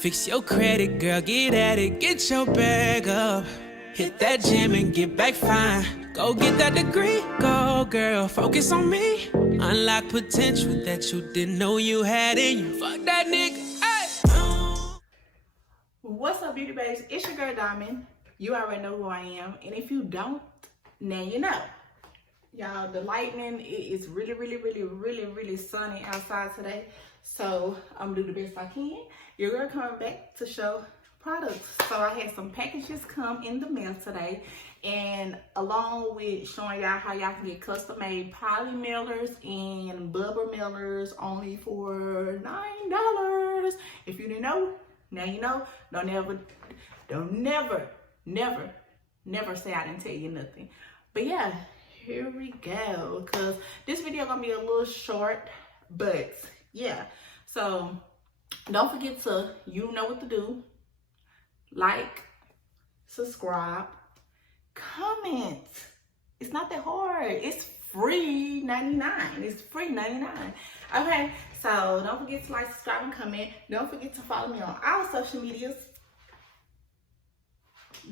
Fix your credit, girl, get at it, get your bag up. Hit that gym and get back fine. Go get that degree, go girl, focus on me. Unlock potential that you didn't know you had in you. Fuck that nigga, hey. What's up, beauty babes? It's your girl Diamond. You already know who I am, and if you don't, now you know. Y'all, the lightning is really sunny outside today, so I'm gonna do the best I can. Your girl coming back to show products. So I had some packages come in the mail today, and along with showing y'all how y'all can get custom made poly mailers and bubble mailers only for $9. If you didn't know, now you know. Don't never say I didn't tell you nothing. But yeah, here we go, because this video gonna be a little short, but yeah. So don't forget to, you know what to do, like, subscribe, comment. It's not that hard. It's free 99. It's free 99. Okay, so don't forget to like, subscribe, and comment. Don't forget to follow me on all social medias,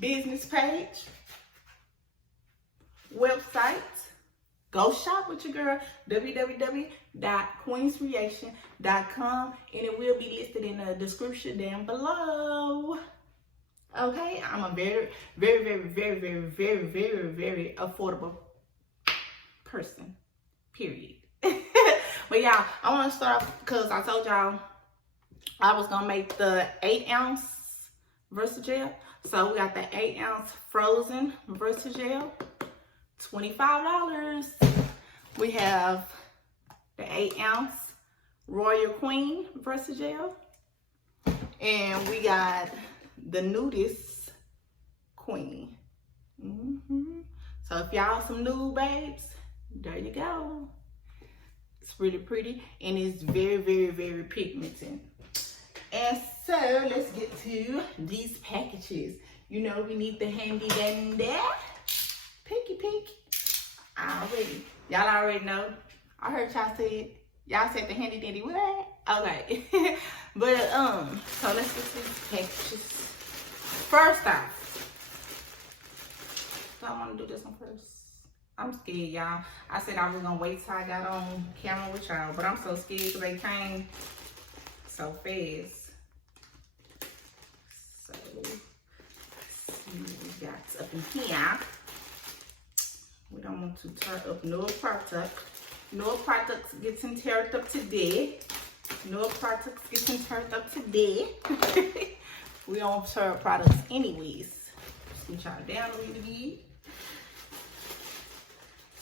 business page, website. Go shop with your girl, www.queenscreation.com, and it will be listed in the description down below. Okay, I'm a very affordable person, period. But y'all, I want to start off because I told y'all I was gonna make the 8-ounce Versagel. So we got the 8-ounce frozen Versagel, $25. We have the 8-ounce Royal Queen Versagel, and we got the Nudist Queen. So if y'all some nude babes, there you go. It's really pretty, and it's very pigmented. And so let's get to these packages. You know we need the handy dandy pinky. Y'all already know. I heard y'all say it. Y'all said the handy dandy what? Okay. But so let's get to these packages. First off, so I want to do this one first. I'm scared, y'all. I said I was gonna wait till I got on camera with y'all, but I'm so scared because they came so fast. So let's see what we got up in here. We don't want to tear up no product. No products getting teared up today. No products getting teared up today. We don't tear up products anyways. Switch y'all down a little bit.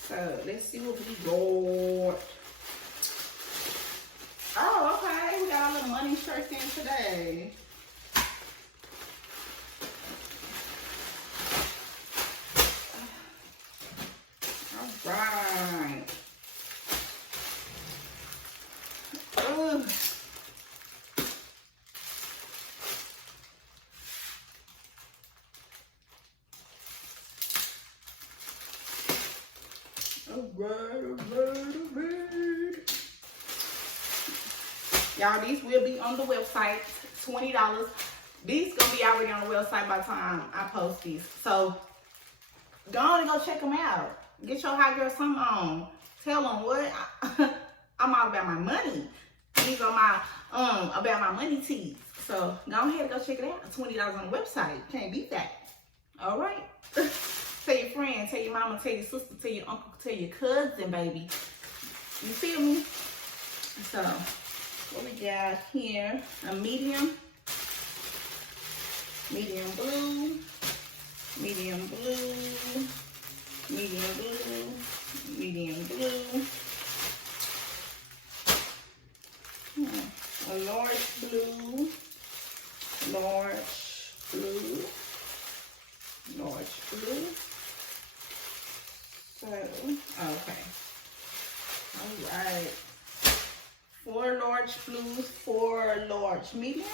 So let's see what we got. Oh, okay. We got all the money shirts in today. Right. Ugh. Alright. Y'all, these will be on the website, $20. These gonna be already on the website by the time I post these. So go on and go check them out. Get your hot girl something on. Tell them what I'm all about my money. These are my about my money teas. So go ahead and go check it out. $20 on the website. Can't beat that. All right. Tell your friend, tell your mama, tell your sister, tell your uncle, tell your cousin, baby. You feel me? So what we got here? A medium blue, medium blue, medium blue, medium blue, a large blue, large blue, large blue. So, okay. All right. 4 large blues, 4 large mediums.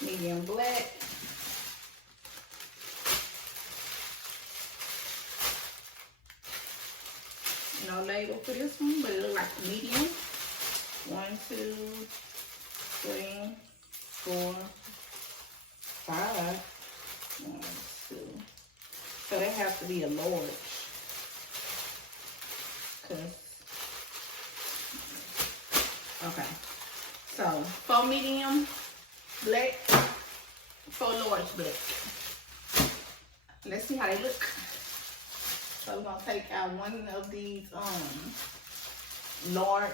Medium black. And no label for this one, but it looks like a medium. 1, 2, 3, 4, 5. 1, 2. So they have to be a large. Okay. So 4 medium black, 4 large black. Let's see how they look. So we're gonna take out one of these large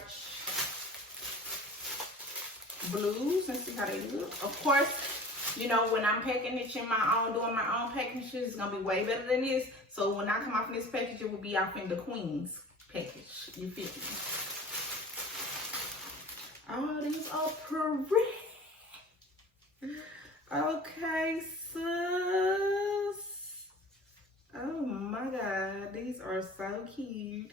blues and see how they look. Of course, you know, when I'm packing it in my own, doing my own packages, it's gonna be way better than this. So when I come off in this package, it will be off in the Queen's package. You feel me? Oh, these are pretty. Okay, sis. Oh my God, these are so cute.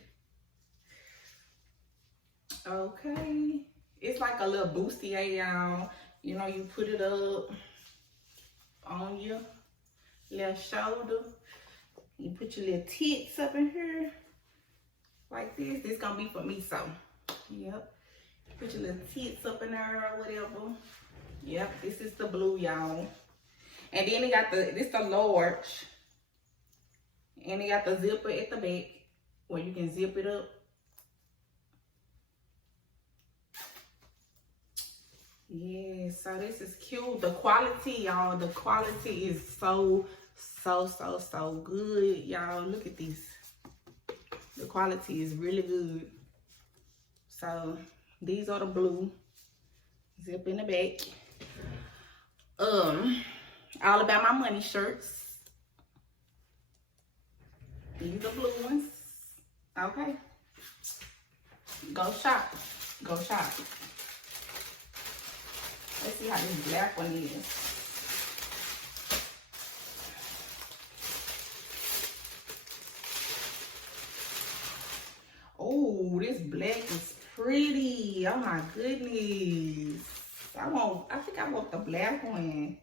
Okay. It's like a little bustier, y'all. You know, you put it up on your little shoulder. You put your little tits up in here. Like this. This gonna be for me, so. Yep. Put your little tits up in there or whatever. Yep, this is the blue, y'all. And then it got this the large. And it got the zipper at the back where you can zip it up. Yeah, so this is cute. The quality, y'all, the quality is so good, y'all. Look at this. The quality is really good. So these are the blue. Zip in the back. All About My Money shirts. These are blue ones. Okay. Go shop. Go shop. Let's see how this black one is. Oh, this black is pretty. Oh my goodness. I think I want the black one.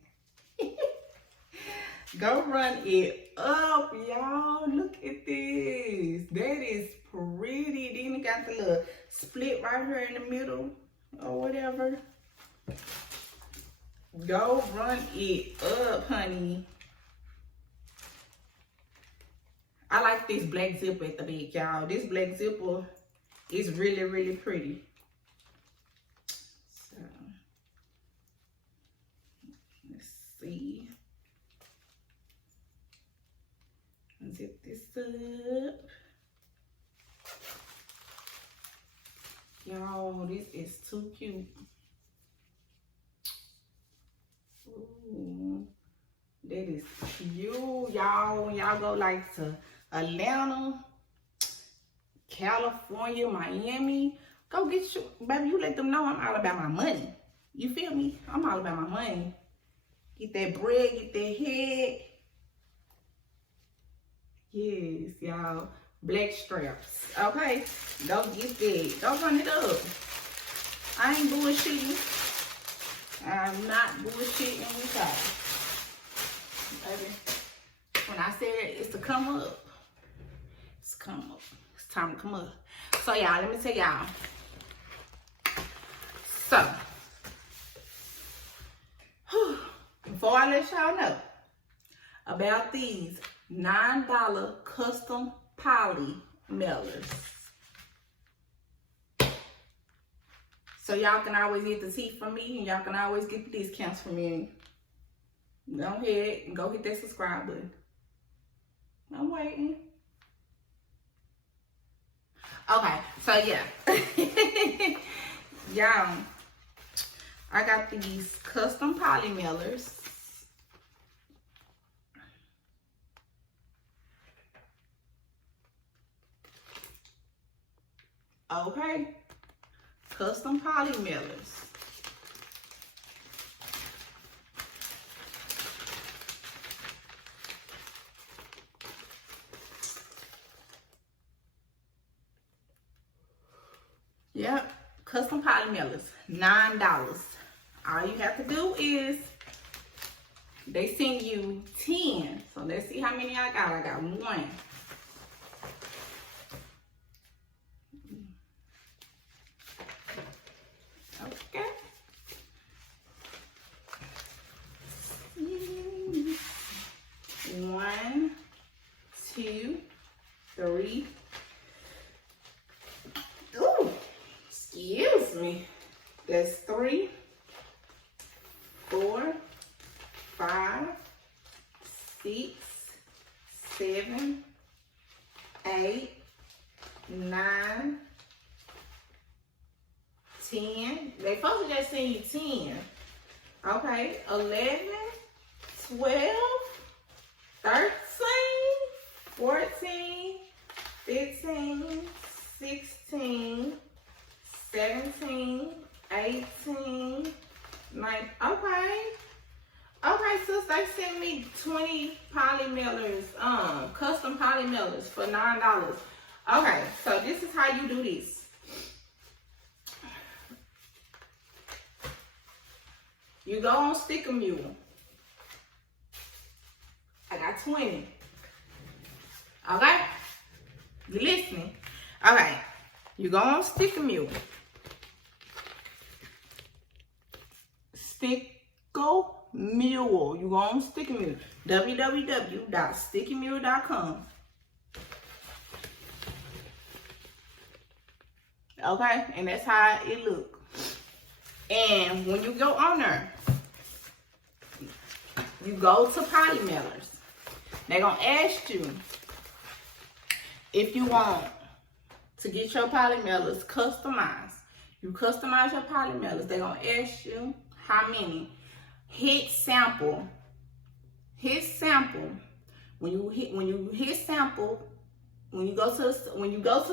Go run it up, y'all. Look at this. That is pretty. Then it got the little split right here in the middle or whatever. Go run it up, honey. I like this black zipper at the back, y'all. This black zipper is really, really pretty. So, let's see. Zip this up. Y'all, this is too cute. Ooh, that is cute, y'all. When y'all go like to Atlanta, California, Miami, go get your, baby, you let them know I'm all about my money. You feel me? I'm all about my money. Get that bread, get that head. Yes, y'all. Black straps. Okay? Go get that. Go run it up. I ain't bullshitting. I'm not bullshitting with y'all. Baby, when I said it's to come up, it's come up. It's time to come up. So, y'all, let me tell y'all. So, before I let y'all know about these $9 custom poly mailers. So y'all can always get the tea from me and y'all can always get the discounts from me. Go ahead and go hit that subscribe button. I'm waiting. Okay, so yeah. Y'all, I got these custom poly mailers. Okay, custom poly mailers. Yep, custom poly mailers, $9. All you have to do is they send you 10. So let's see how many I got. I got 1, 6, 7, 8, 9, 10. They supposed to just send you 10. Okay, 11, 12, 13, 14, 15, 16, 17, 18, 19. Okay. Okay, sis, they sent me 20 poly mailers, custom poly mailers for $9. Okay, so this is how you do this. You go on Sticker Mule. I got 20. Okay? You listening? Okay. You go on Sticker Mule. Sticker Mule. You go on Sticker Mule. www.stickermule.com. Okay? And that's how it looks. And when you go on there, you go to poly mailers. They're going to ask you if you want to get your poly mailers customized. You customize your poly mailers. They're going to ask you how many. Hit sample. Hit sample. When you hit sample, when you go to the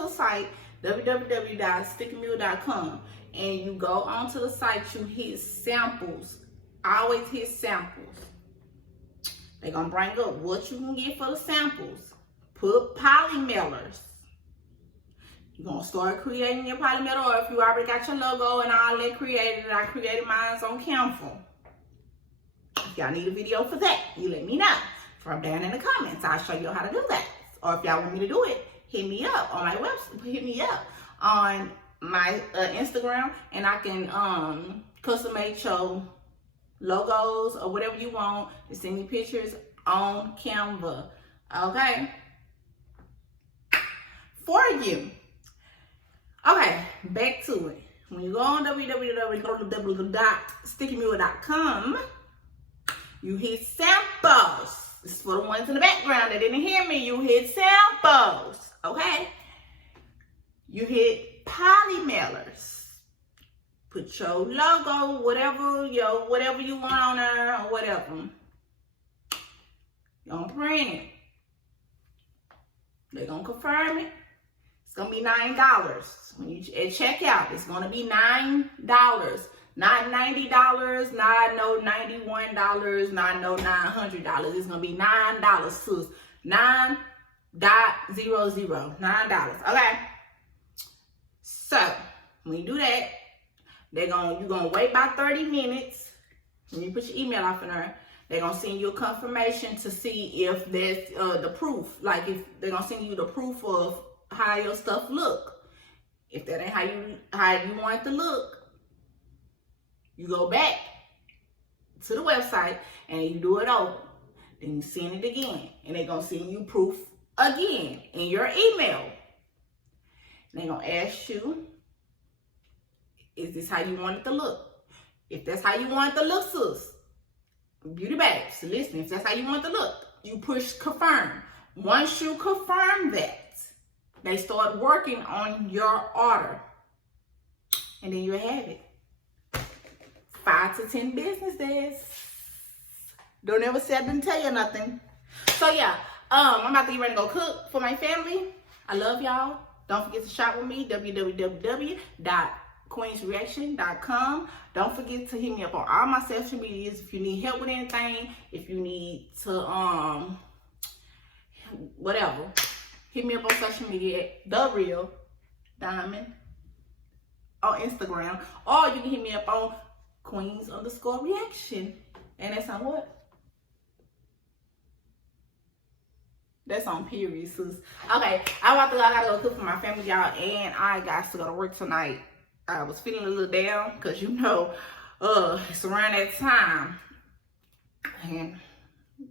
site www.stickermule.com, and you go onto the site, you hit samples. Always hit samples. They're going to bring up what you can get for the samples. Put poly mailers. You're going to start creating your poly mailer, or if you already got your logo and all that created, I created mine on Canva. If y'all need a video for that, you let me know. Drop down in the comments. I'll show you how to do that. Or if y'all want me to do it, hit me up on my website. Hit me up on my Instagram, and I can custom make your logos or whatever you want and send me pictures on Canva. Okay, for you. Okay, back to it. When you go on www.stickermule.com, you hit samples. This is for the ones in the background that didn't hear me. You hit samples. Okay, you hit poly mailers. Put your logo, whatever you want on there, or whatever. You're gonna print it. They're gonna confirm it. It's gonna be $9. When you at checkout, it's gonna be $9. Not $90, not no $91, not no $900. It's gonna be $9, sis. $9.00, $9. Okay. So when you do that, you're gonna wait about 30 minutes. When you put your email off in there, they're gonna send you a confirmation to see if that's the proof. Like if they're gonna send you the proof of how your stuff look. If that ain't how you want it to look, you go back to the website and you do it over. Then you send it again, and they're gonna send you proof again in your email. They're gonna ask you, is this how you want it to look? If that's how you want it to look, sis, beauty babes, listen, if that's how you want it to look, you push confirm. Once you confirm that, they start working on your order. And then you have it. 5 to 10 business days. Don't ever say I didn't tell you nothing. So yeah, I'm about to get ready to go cook for my family. I love y'all. Don't forget to shop with me, www.queensreaction.com. Don't forget to hit me up on all my social medias if you need help with anything, if you need to, whatever. Hit me up on social media at The Real Diamond on Instagram. Or you can hit me up on Queens_Reaction. And that's on what? That's on period, sis. Okay, I gotta go cook for my family, y'all, and I got to go to work tonight. I was feeling a little down because it's around that time, and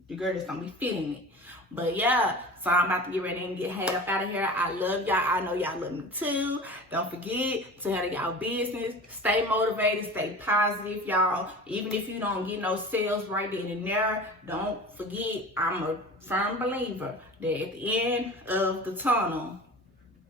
the girl is gonna be feeling it. But yeah, so I'm about to get ready and get head up out of here. I love y'all. I know y'all love me too. Don't forget to handle y'all business. Stay motivated. Stay positive, y'all. Even if you don't get no sales right then and there, don't forget, I'm a firm believer that at the end of the tunnel,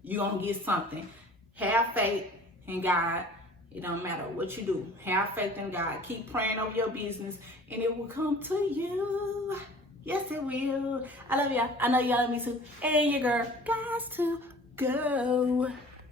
you're going to get something. Have faith in God. It don't matter what you do. Have faith in God. Keep praying over your business and it will come to you. Yes, it will. I love y'all. I know y'all love me too. And your girl, guys, to go.